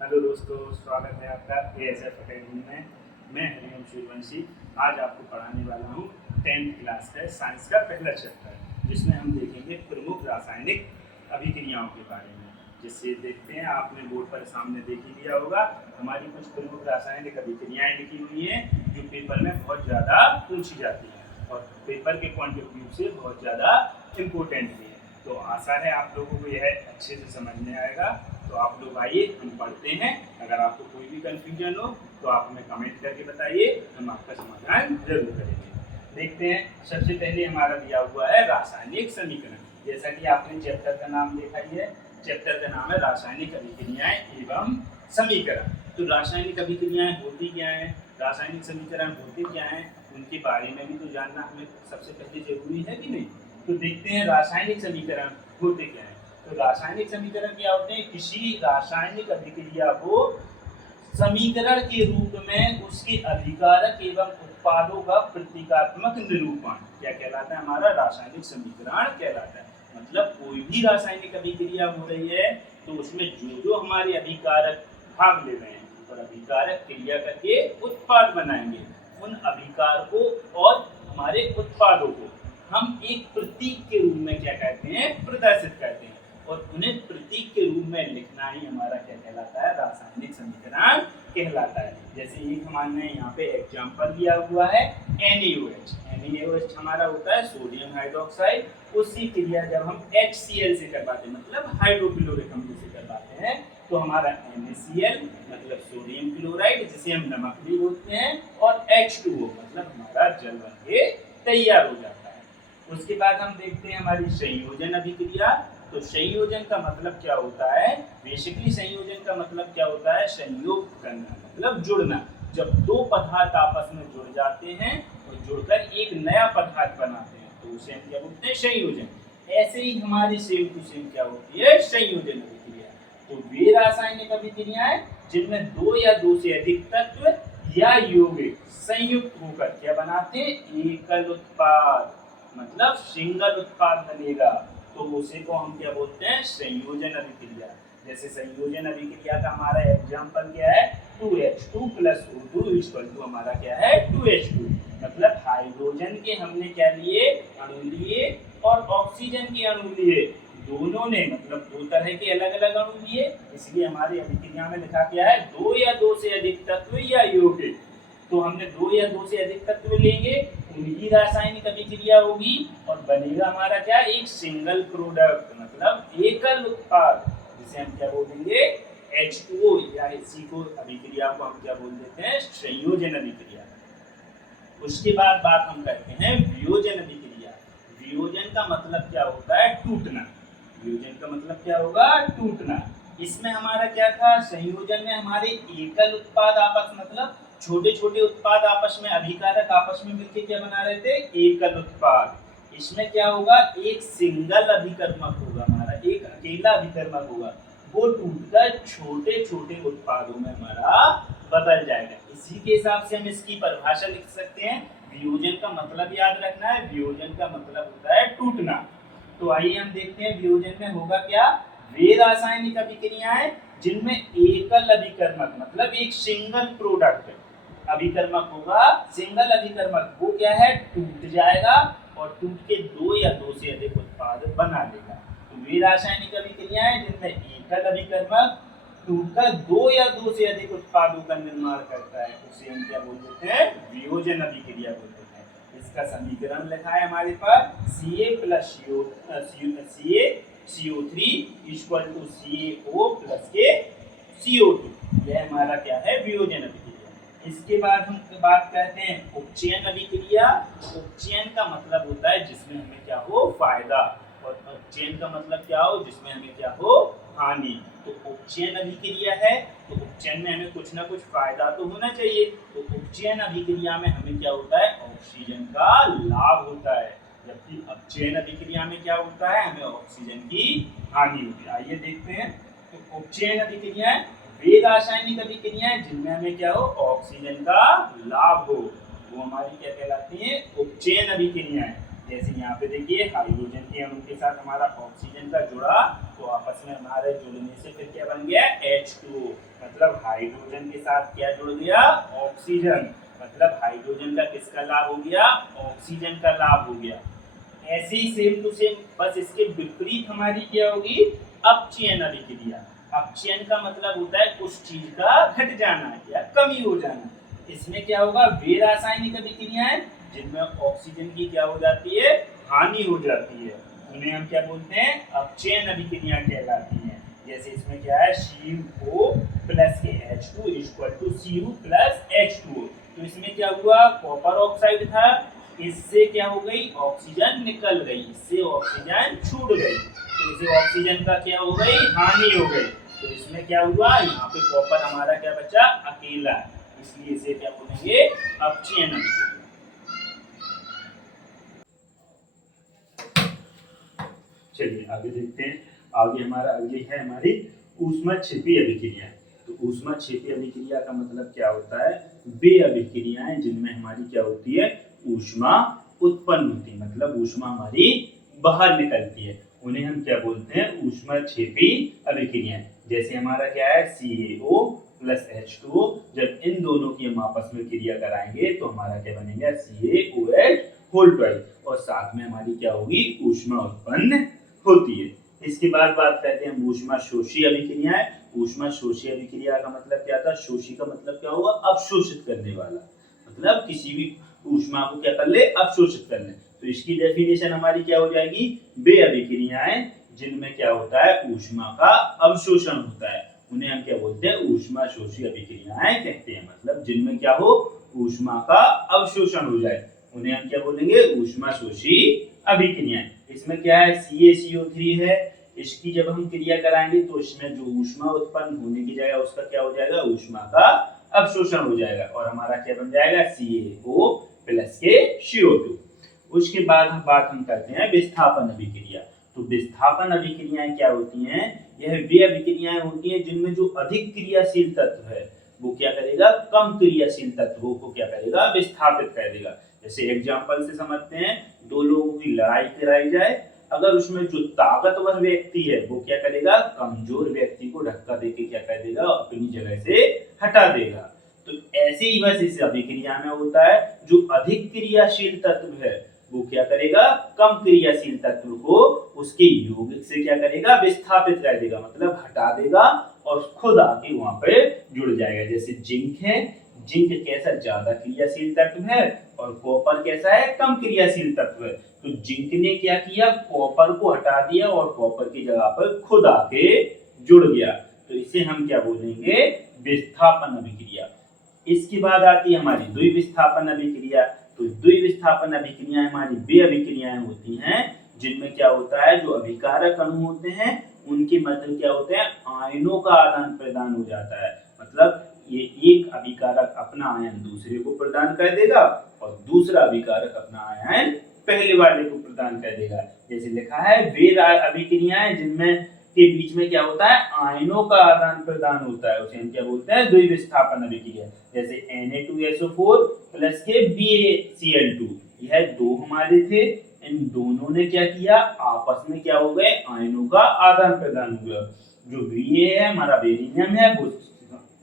Hello दोस्तों, स्वागत है आपका एएसएफ अकेडमी में। मैं हरिओम सूर्यवंशी। आज आपको पढ़ाने वाला हूँ 10th क्लास का साइंस का पहला चैप्टर, जिसमें हम देखेंगे प्रमुख रासायनिक अभिक्रियाओं के बारे में। जिससे देखते हैं, आपने बोर्ड पर सामने देख ही लिया होगा, हमारी कुछ प्रमुख रासायनिक अभिक्रियाएँ लिखी हुई हैं जो पेपर में बहुत ज़्यादा पूछी जाती हैं और पेपर के पॉइंट ऑफ व्यू से बहुत ज़्यादा इम्पोर्टेंट भी है। तो आशा है आप लोगों को यह अच्छे से समझ में आएगा। तो आप लोग आइए, हम पढ़ते हैं। अगर आपको कोई भी कंफ्यूजन हो तो आप हमें कमेंट करके बताइए, हम आपका समाधान जरूर करेंगे। देखते हैं, सबसे पहले हमारा दिया हुआ है रासायनिक समीकरण। जैसा कि आपने चैप्टर का नाम देखा ही है, चैप्टर का नाम है रासायनिक अभिक्रियाएं एवं समीकरण। तो रासायनिक अभिक्रियाएं होती क्या है, रासायनिक समीकरण होते क्या हैं, उनके बारे में भी तो जानना हमें सबसे पहले जरूरी है कि नहीं। तो देखते हैं रासायनिक समीकरण होते क्या है। तो रासायनिक समीकरण क्या होते हैं, किसी रासायनिक अभिक्रिया को समीकरण के रूप में उसके अभिकारक एवं उत्पादों का प्रतीकात्मक निरूपण क्या कहलाता है, हमारा रासायनिक समीकरण कहलाता है। मतलब कोई भी रासायनिक अभिक्रिया हो रही है तो उसमें जो जो हमारे अभिकारक भाग ले रहे हैं और अभिकारक क्रिया करके उत्पाद बनाएंगे, उन अभिकारकों और हमारे उत्पादों को हम एक प्रतीक के रूप में क्या कहते हैं, प्रदर्शित करते हैं। और उन्हें प्रतीक के रूप में लिखना ही हमारा क्या कहलाता है, रासायनिक समीकरण कहलाता है। जैसे एक हमारे यहाँ पे एग्जांपल दिया हुआ है NaOH। NaOH हमारा होता है सोडियम हाइड्रोक्साइड। उसकी क्रिया जब हम HCl से करवाते हैं, मतलब हाइड्रोक्लोरिक अम्ल से करवाते हैं, तो हमारा NaCl मतलब सोडियम क्लोराइड, जिसे हम नमक भी बोलते हैं, और H2O मतलब हमारा जल बन के तैयार हो जाता है। उसके बाद हम देखते हैं हमारी संयोजन अभिक्रिया। तो संयोजन का मतलब क्या होता है, बेसिकली संयोजन का मतलब क्या होता है, संयोग करना मतलब जुड़ना। जब दो पदार्थ आपस में जुड़ जाते हैं और जुड़कर एक नया पदार्थ बनाते हैं तो उसे हम क्या बोलते हैं, संयोजन। ऐसे ही हमारी सेम टू सेम क्या होती है, संयोजन अभिक्रिया। तो वे रासायनिक अभिक्रियाएं जिनमें दो या दो से अधिक तत्व या यौगिक संयुक्त होकर क्या बनाते हैं, एकल उत्पाद मतलब सिंगल उत्पाद बनेगा, तो उसे को हम क्या बोलते हैं, संयोजन अभिक्रिया। जैसे संयोजन अभिक्रिया का हमारा एग्जांपल क्या है, 2H2 + O2 = हमारा क्या है, 2H2। मतलब हाइड्रोजन के हमने क्या लिए, अणु लिए, और ऑक्सीजन के अणु लिए। दोनों ने मतलब दो तरह के अलग अलग अणु लिए, इसलिए हमारी अभिक्रिया में लिखा क्या है, दो या दो से अधिक तत्व या यौगिक। तो हमने दो या दो से अधिक तत्व लेंगे, उनकी रासायनिक अभिक्रिया होगी और बनेगा हमारा क्या, एक सिंगल प्रोडक्ट मतलब एकल उत्पाद, जिसे हम क्या बोलेंगे, H2O या इसी को अभिक्रिया को हम क्या बोल देते हैं, संयोजन अभिक्रिया। उसके बाद बात हम करते हैं वियोजन अभिक्रिया। वियोजन का मतलब क्या होता है, टूटना। वियोजन का मतलब क्या होगा, टूटना। इसमें हमारा क्या था, संयोजन में हमारे एकल उत्पाद आपस मतलब छोटे छोटे उत्पाद आपस में, अभिकारक आपस में मिलकर क्या बना रहे थे, एकल उत्पाद। इसमें क्या होगा, एक सिंगल अभिकर्मक होगा, हमारा एक अकेला अभिकर्मक होगा, वो टूटकर छोटे छोटे उत्पादों में हमारा बदल जाएगा। इसी के हिसाब से हम इसकी परिभाषा लिख सकते हैं। वियोजन का मतलब याद रखना है, वियोजन का मतलब होता है टूटना। तो आइए हम देखते हैं वियोजन में होगा क्या, वे रासायनिक अभिक्रियाएं जिनमें एकल अभिकर्मक मतलब एक सिंगल प्रोडक्ट अभिकर्मक होगा, सिंगल अभिकर्मक, वो क्या है, टूट जाएगा और टूट के दो या दो से अधिक उत्पाद बना देगा। तो वे रासायनिक अभिक्रियाएं जिनमें एकल अभिकर्मक टूटकर दो या दो से अधिक उत्पादों का निर्माण करता है, उसे हम क्या बोल देते हैं, वियोजन अभिक्रिया बोलते हैं। इसका समीकरण लिखा है हमारे पास, Ca + CO3 = CaO + के CO2। यह हमारा क्या है, वियोजन अभिक्रिया। इसके बाद हम बात करते हैं उपचयन अभिक्रिया। उपचयन का मतलब होता है जिसमें हमें क्या हो, फायदा, और अपचयन का मतलब क्या हो, जिसमें हमें क्या हो, हानि। तो उपचयन अभिक्रिया है तो उपचयन में हमें कुछ ना कुछ फायदा तो होना चाहिए। तो उपचयन अभिक्रिया में हमें क्या होता है, ऑक्सीजन का लाभ होता है, जबकि अपचयन अभिक्रिया में क्या होता है, हमें ऑक्सीजन की हानि होती है। आइए देखते हैं। तो उपचयन अभिक्रियाएं वे रासायनिक अभिक्रियाएं जिनमें हमें क्या हो, ऑक्सीजन का लाभ हो, वो हमारी क्या कहलाती है, उपचयन अभिक्रियाएं। जैसे यहाँ पे देखिए हाइड्रोजन के अणु के साथ हमारा ऑक्सीजन का जुड़ा, तो आपस में हमारे जुड़ने से फिर क्या बन गया H2O, मतलब हाइड्रोजन के साथ क्या जुड़ गया, ऑक्सीजन, मतलब हाइड्रोजन का किसका लाभ हो गया, ऑक्सीजन का लाभ हो गया। ऐसे ही सेम टू सेम, बस इसके विपरीत हमारी क्या होगी, अपचयन अभिक्रिया। अपचयन का मतलब होता है उस चीज का घट जाना या कमी हो जाना। इसमें क्या होगा, वे रासायनिक अभिक्रियाएं जिनमें ऑक्सीजन की क्या हो जाती है, हानि हो जाती है, उन्हें हम क्या बोलते हैं, अपचयन अभिक्रिया कहलाती हैं। जैसे इसमें क्या है, CuO प्लस के H2 equal to Cu plus H2O। तो इसमें क्या हुआ, कॉपर ऑक्साइड था, इससे क्या हो गई, ऑक्सीजन निकल गई, इससे ऑक्सीजन छूट गई, तो इसे ऑक्सीजन का क्या हो गई, हानि हो गई। तो इसमें क्या हुआ, यहाँ पे कॉपर हमारा क्या बचा, अकेला, इसलिए इसे क्या बोलेंगे, अपचयन अभिक्रिया। चलिए आगे देखते हैं। आगे हमारा अगली है हमारी ऊष्माक्षेपी अभिक्रिया। तो ऊष्माक्षेपी अभिक्रिया का मतलब क्या होता है, वे अभिक्रियाएं जिनमें हमारी क्या होती है, ऊष्मा उत्पन्न होती है, मतलब ऊष्मा हमारी बाहर निकलती है, उन्हें हम क्या बोलते हैं, ऊष्माक्षेपी अभिक्रियाएं। जैसे हमारा क्या है, CaO प्लस H2O, जब इन दोनों की हम आपस में क्रिया कराएंगे तो हमारा क्या बनेगा, CaOH होल ट्वाइस, और साथ में हमारी क्या होगी, ऊष्मा उत्पन्न होती है। इसके बाद बात करते हैं ऊष्मा शोषी अभिक्रियाएं। ऊष्मा शोषी अभिक्रिया का मतलब क्या था, शोषी का मतलब क्या हुआ, अवशोषित करने वाला, मतलब किसी भी ऊष्मा को क्या कर ले, अवशोषित कर ले। तो इसकी डेफिनेशन हमारी क्या हो जाएगी, वे अभिक्रियाएं जिनमें क्या होता है, ऊष्मा का अवशोषण होता है, उन्हें हम क्या बोलते हैं, ऊष्मा शोषी अभिक्रियाएं कहते हैं। मतलब जिनमें क्या हो, ऊष्मा का अवशोषण हो जाए, उन्हें हम क्या बोलेंगे, ऊष्मा शोषी अभिक्रियाएं। इसमें क्या है, CaCO3 है, इसकी जब हम क्रिया कराएंगे तो इसमें जो ऊष्मा उत्पन्न होने की जगह उसका क्या हो जाएगा, ऊष्मा का अवशोषण हो जाएगा, और हमारा क्या बन जाएगा, CaO प्लस के CO2। उसके बाद हम बात करते हैं विस्थापन अभिक्रिया। तो विस्थापन अभिक्रियाएं क्या होती हैं, यह वे अभिक्रियाएं होती हैं जिनमें जो अधिक क्रियाशील तत्व है वो क्या करेगा, कम क्रियाशील तत्वों को क्या करेगा, विस्थापित कर देगा। जैसे एग्जांपल से समझते हैं, दो लोगों की लड़ाई कराई जाए, अगर उसमें जो ताकतवर व्यक्ति है वो क्या करेगा, कमजोर व्यक्ति को धक्का देके क्या कर देगा, अपनी जगह से हटा देगा। तो ऐसे ही बस इस अभिक्रिया में होता है, जो अधिक क्रियाशील तत्व है वो क्या करेगा, कम क्रियाशील तत्व को उसके योग से क्या करेगा, विस्थापित कर देगा, मतलब हटा देगा और खुद आके वहां पे जुड़ जाएगा। जैसे जिंक है, जिंक कैसा ज्यादा क्रियाशील तत्व है और कॉपर कैसा है, कम क्रियाशील तत्व है। तो जिंक ने क्या किया, कॉपर को हटा दिया और कॉपर की जगह पर खुद आके जुड़ गया, तो इसे हम क्या बोलेंगे, विस्थापन अभिक्रिया। इसके बाद आती है हमारी द्विविस्थापन अभिक्रिया। तो द्विविस्थापन अभिक्रियाएं हमारी वे अभिक्रियाएं होती हैं जिनमें क्या होता है, जो अभिकारक अणु होते हैं उनके मध्य क्या होते हैं, आयनों का आदान प्रदान हो जाता है। मतलब ये एक अभिकारक अपना आयन दूसरे को प्रदान कर देगा और दूसरा अभिकारक अपना आयन पहले वाले को प्रदान कर देगा। जैसे लिखा है, वे अभिक्रियाएं जिनमें के बीच में क्या होता है, आयनों का आदान प्रदान होता है, उसे हम क्या बोलते हैं, द्विविस्थापन अभिक्रिया। जैसे Na2SO4 प्लस के BaCl2, यह दो हमारे थे, इन दोनों ने क्या किया, आपस में क्या हो गए, आयनों का आदान प्रदान हुआ। जो Va है हमारा बेरिलियम है, वो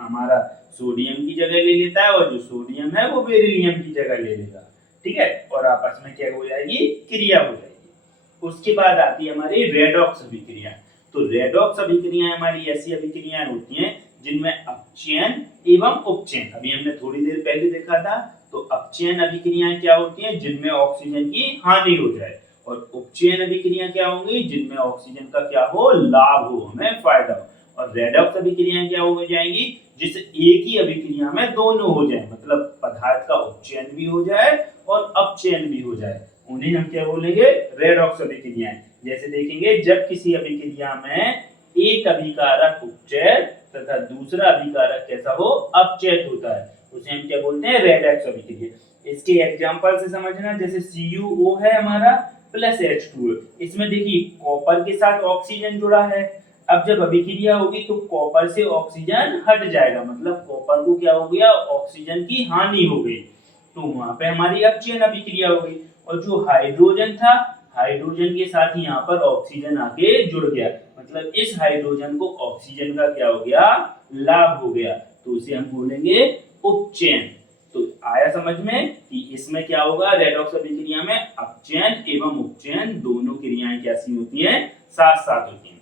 हमारा सोडियम की जगह ले लेता है, और जो सोडियम है वो बेरिलियम की जगह ले लेगा, ठीक है, और आपस में क्या हो जाएगी, क्रिया हो जाएगी। उसके बाद आती है हमारी रेडॉक्स अभिक्रिया। तो रेडॉक्स अभिक्रियाएं हमारी ऐसी अभिक्रियाएं होती हैं जिनमें अपचयन एवं उपचयन, अभी हमने थोड़ी देर पहले देखा था। तो अपचयन अभिक्रियाएं क्या होती हैं, जिनमें ऑक्सीजन की हानि हो जाए, और उपचयन अभिक्रियाएं क्या होंगी, जिनमें ऑक्सीजन का क्या हो, लाभ हो, हमें फायदा हो। और रेडॉक्स अभिक्रियाएं क्या हो जाएंगी, जिस एक ही अभिक्रिया में दोनों हो जाए, मतलब पदार्थ का उपचयन भी हो जाए और अपचयन भी हो जाए, उन्हें हम क्या बोलेंगे, रेडॉक्स अभिक्रियाएं। जैसे देखेंगे, जब किसी अभिक्रिया में एक अभिकारक उपचयन तथा दूसरा अभिकारक कैसा हो, अपचयित होता है, उसे हम क्या बोलते हैं, रेडॉक्स अभिक्रिया। इसके एग्जांपल से समझना, जैसे CuO है हमारा प्लस H2O, इसमें देखिए कॉपर के साथ ऑक्सीजन जुड़ा है, अब जब अभिक्रिया होगी तो कॉपर से ऑक्सीजन हट जाएगा, मतलब कॉपर को क्या हो गया, ऑक्सीजन की हानि हो गई, तो वहां पे हमारी अपचयन अभिक्रिया हो गई। और जो हाइड्रोजन था, हाइड्रोजन के साथ ही यहाँ पर ऑक्सीजन आके जुड़ गया, मतलब इस हाइड्रोजन को ऑक्सीजन का क्या हो गया, लाभ हो गया, तो उसे हम बोलेंगे उपचयन। तो आया समझ में कि इसमें क्या होगा, रेडॉक्स अभिक्रिया में अपचयन एवं उपचयन दोनों क्रियाएं कैसी होती हैं, साथ साथ होती हैं।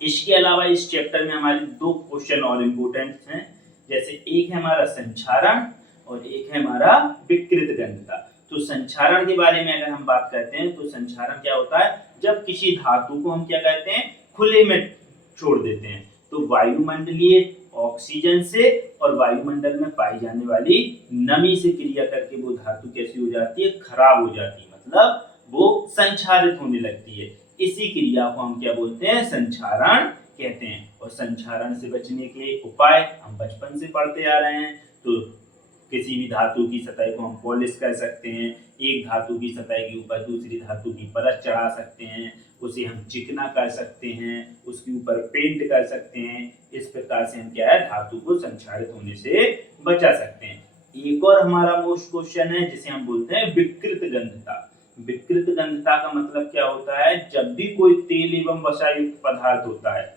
इसके अलावा इस चैप्टर में हमारे दो क्वेश्चन और इम्पोर्टेंट हैं, जैसे एक है हमारा संचारण और एक है हमारा विकृत गंधता। तो संचारण के बारे में अगर हम बात करते हैं तो संचारण क्या होता है, जब किसी धातु को हम क्या कहते हैं, खुले में छोड़ देते हैं, तो वायुमंडलीय ऑक्सीजन से और वायुमंडल में पाई जाने वाली नमी से क्रिया करके वो धातु कैसी हो जाती है, खराब हो जाती है, मतलब वो संचारित होने लगती है। इसी क्रिया को हम क्या बोलते हैं, संचारण कहते हैं। और संचारण से बचने के उपाय हम बचपन से पढ़ते आ रहे हैं। तो किसी भी धातु की सतह को हम पॉलिश कर सकते हैं, एक धातु की सतह के ऊपर दूसरी धातु की परत चढ़ा सकते हैं, उसे हम चिकना कर सकते हैं, उसके ऊपर पेंट कर सकते हैं। इस प्रकार से हम क्या है, धातु को संक्षारित होने से बचा सकते हैं। एक और हमारा मोस्ट क्वेश्चन है जिसे हम बोलते हैं विकृत गंधता। विकृत गंधता का मतलब क्या होता है, जब भी कोई तेल एवं वसायुक्त पदार्थ होता है,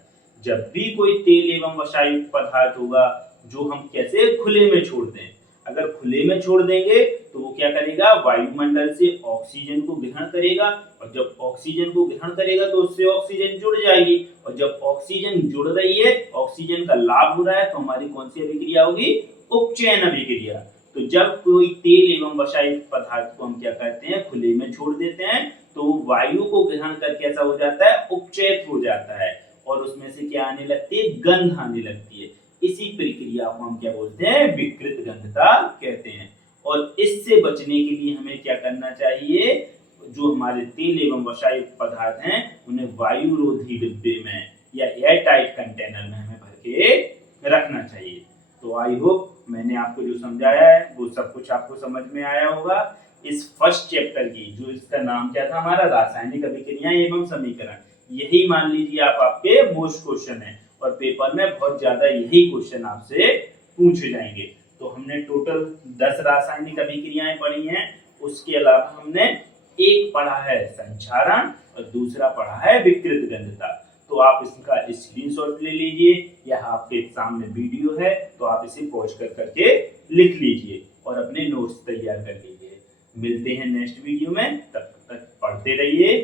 जब भी कोई तेल एवं वसायुक्त पदार्थ होगा जो हम कैसे खुले में छोड़ दें, अगर खुले में छोड़ देंगे तो वो क्या करेगा, वायुमंडल से ऑक्सीजन को ग्रहण करेगा, और जब ऑक्सीजन को ग्रहण करेगा तो उससे ऑक्सीजन जुड़ जाएगी, और जब ऑक्सीजन जुड़ रही है, ऑक्सीजन का लाभ हो रहा है, तो हमारी कौन सी अभिक्रिया होगी, उपचयन अभिक्रिया। तो जब कोई तेल एवं वसायुक्त पदार्थ को हम क्या करते हैं, खुले में छोड़ देते हैं, तो वायु को ग्रहण करके ऐसा हो जाता है, उपचयित हो जाता है, और उसमें से क्या आने लगती है, गंध आने लगती है। इसी प्रक्रिया को हम क्या बोलते हैं, विकृत गंधता कहते हैं। और इससे बचने के लिए हमें क्या करना चाहिए, जो हमारे तेल एवं वसायुक्त पदार्थ हैं उन्हें वायुरोधी डिब्बे में या एयर टाइट कंटेनर में हमें भर के रखना चाहिए। तो आई होप मैंने आपको जो समझाया है वो सब कुछ आपको समझ में आया होगा। इस फर्स्ट चैप्टर की जो इसका नाम क्या था हमारा, रासायनिक अभिक्रियाएं एवं समीकरण, यही मान लीजिए आप आपके मोस्ट क्वेश्चन है, और पेपर में बहुत ज्यादा यही क्वेश्चन आपसे पूछे जाएंगे। तो हमने टोटल 10 रासायनिक अभिक्रियाएं पढ़ी हैं, उसके अलावा हमने एक पढ़ा है संचारण और दूसरा पढ़ा है विकृत गंधता। तो आप इसका स्क्रीनशॉट ले लीजिए, या आपके सामने वीडियो है तो आप इसे पॉज कर करके लिख लीजिए और अपने नोट्स तैयार कर लीजिए। मिलते हैं नेक्स्ट वीडियो में, तब तक पढ़ते रहिए।